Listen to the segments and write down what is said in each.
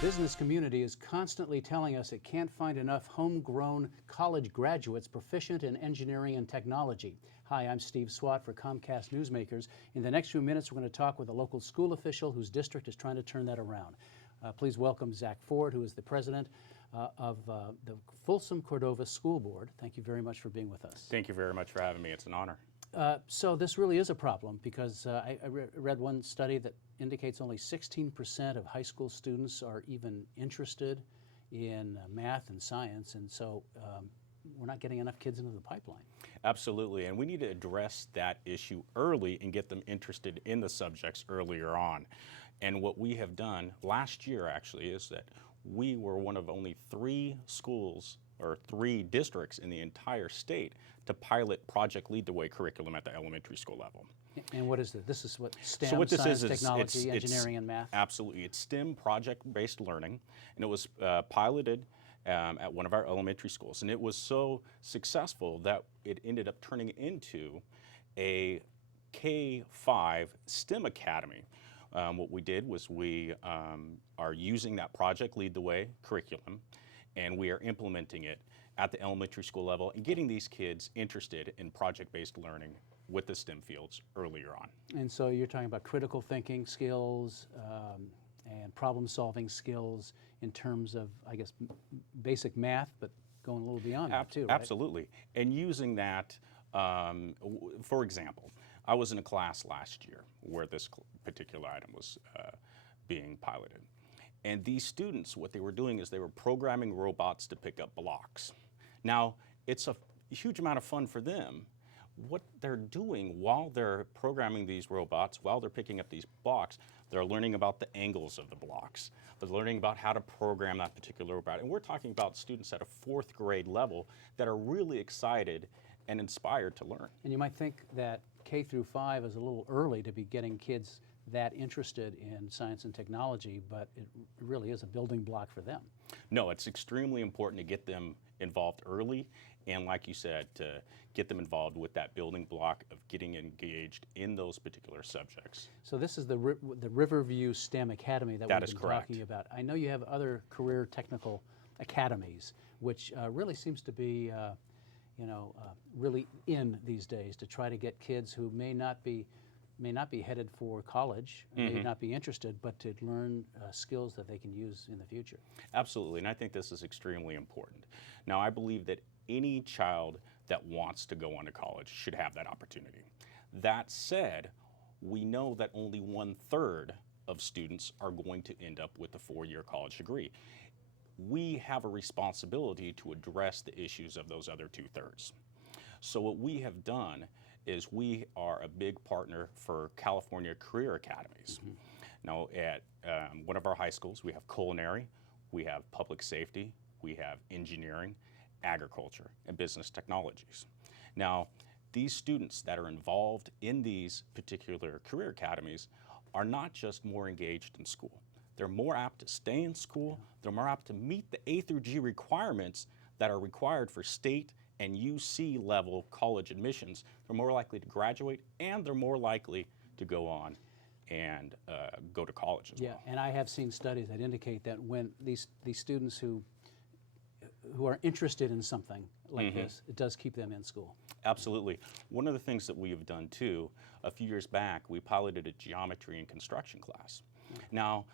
Business community is constantly telling us it can't find enough homegrown college graduates proficient in engineering and technology. Hi, I'm Steve Swatt for Comcast Newsmakers. In the next few minutes, we're going to talk with a local school official whose district is trying to turn that around. Please welcome Zach Ford, who is the president of the Folsom Cordova School Board. Thank you very much for being with us. Thank you very much for having me. It's an honor. So this really is a problem because I read one study that indicates only 16% of high school students are even interested in math and science, and so we're not getting enough kids into the pipeline. Absolutely, and we need to address that issue early and get them interested in the subjects earlier on. And what we have done last year actually is that we were one of only 3 schools or 3 districts in the entire state to pilot Project Lead the Way curriculum at the elementary school level. And what is it? This is what STEM, so what this science, is technology, engineering, and math? Absolutely. It's STEM project-based learning, and it was piloted at one of our elementary schools. And it was so successful that it ended up turning into a K-5 STEM Academy. What we did was we are using that Project Lead the Way curriculum, and we are implementing it at the elementary school level and getting these kids interested in project-based learning with the STEM fields earlier on. And so you're talking about critical thinking skills and problem-solving skills in terms of, I guess, basic math, but going a little beyond that too, right? Absolutely. And using that, for example, I was in a class last year where this particular item was being piloted. And these students, what they were doing is they were programming robots to pick up blocks. Now, it's a huge amount of fun for them. What they're doing while they're programming these robots, while they're picking up these blocks, they're learning about the angles of the blocks. They're learning about how to program that particular robot. And we're talking about students at a 4th grade level that are really excited and inspired to learn. And you might think that K through 5 is a little early to be getting kids that interested in science and technology, but it really is a building block for them. No, it's extremely important to get them involved early, and like you said, to get them involved with that building block of getting engaged in those particular subjects. So this is the Riverview STEM Academy that we've been talking about. I know you have other career technical academies, which really seems to be really in these days to try to get kids who may not be headed for college, may not be interested, but to learn skills that they can use in the future. Absolutely, and I think this is extremely important. Now, I believe that any child that wants to go on to college should have that opportunity. That said, we know that only 1/3 of students are going to end up with a 4-year college degree. We have a responsibility to address the issues of those other 2/3. So what we have done is we are a big partner for California Career Academies. Now at one of our high schools, we have culinary, we have public safety, we have engineering, agriculture, and business technologies. Now, these students that are involved in these particular career academies are not just more engaged in school. They're more apt to stay in school, they're more apt to meet the A through G requirements that are required for state and UC level college admissions. They're more likely to graduate, and they're more likely to go on and go to college as well. Yeah, and I have seen studies that indicate that when these students who are interested in something like this, it does keep them in school. Absolutely. One of the things that we have done too, a few years back, we piloted a geometry and construction class. Now,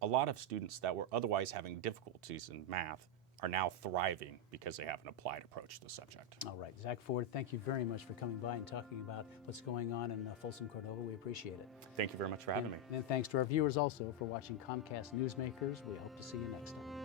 a lot of students that were otherwise having difficulties in math are now thriving because they have an applied approach to the subject. All right, Zach Ford, thank you very much for coming by and talking about what's going on in Folsom Cordova. We appreciate it. Thank you very much for having me. And thanks to our viewers also for watching Comcast Newsmakers. We hope to see you next time.